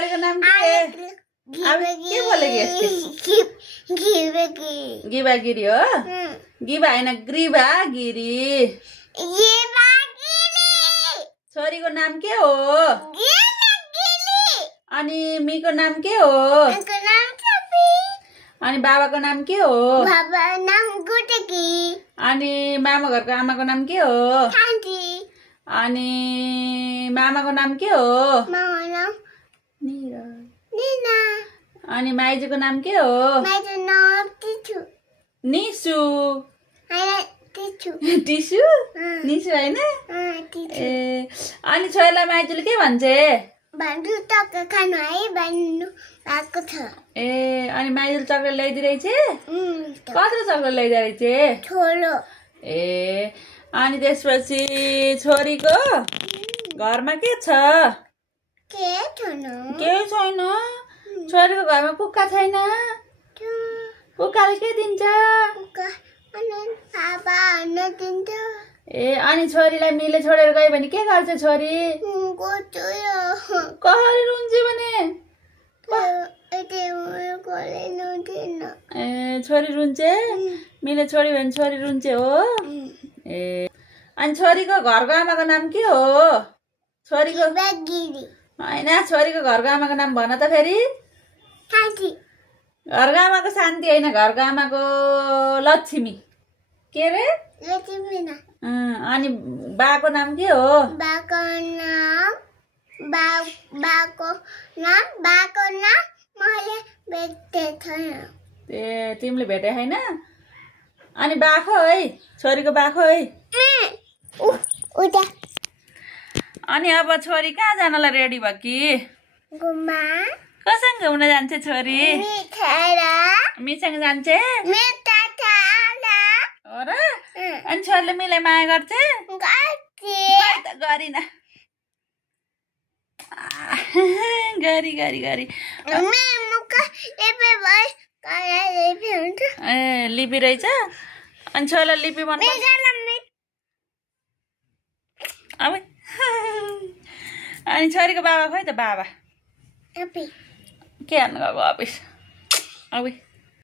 छोरीको नाम के अब के बोलेगी यसले गिबा गिरी हो गिबा हैन ग्रीबा गिरी छोरीको नाम के हो अनि मीको नाम के हो अनि बाबाको नाम के हो अनि मामा घरको आमाको नाम के हो अनि मामाको नाम के हो अनि माइजूको नाम के हो निसु टिसु निसु हैन ए अनि छोरीलाई माइजूले के भन्छ ए अनि माइजूले चक्लेट ल्याइदिरहेछ कत्रो चक्लेट ल्याइदिरहेछ ए अनि त्यसपछि छोरीको घरमा के छ केही छैन छोरीको घरमा कुखुरा छैन कुखुराले के दिन्छ ए अनि छोरीलाई मिले छोडेर गयो भने के गर्छ छोरी कसरी रुन्छ भने ए छोरी रुन्छे मिले छोडी भने छोरी रुन्छे हो ए अनि छोरीको घरको आमाको नाम के हो छोरीको हैन छोरीको घरको आमाको नाम भन त फेरि घरको आमाको शान्ति हैन घरको आमाको लक्ष्मी के रे अनि बाको नाम के हो ए तिमीले भेटे हैन अनि बाखो है छोरीको बाखो है अनि अब छोरी कहाँ जानलाई रेडी भयो कि कसँग घुम्न जान्छ छोरी मिसँग जान्छ हो र अनि छोरीले मिलाई माया गर्छ गरिन गरी गरी गरी ए लिपी रहेछ अनि छोरीलाई लिपी मन अब अनि छोरीको बाबा खोइ त बाबा के हान्नु गएको अफिस अब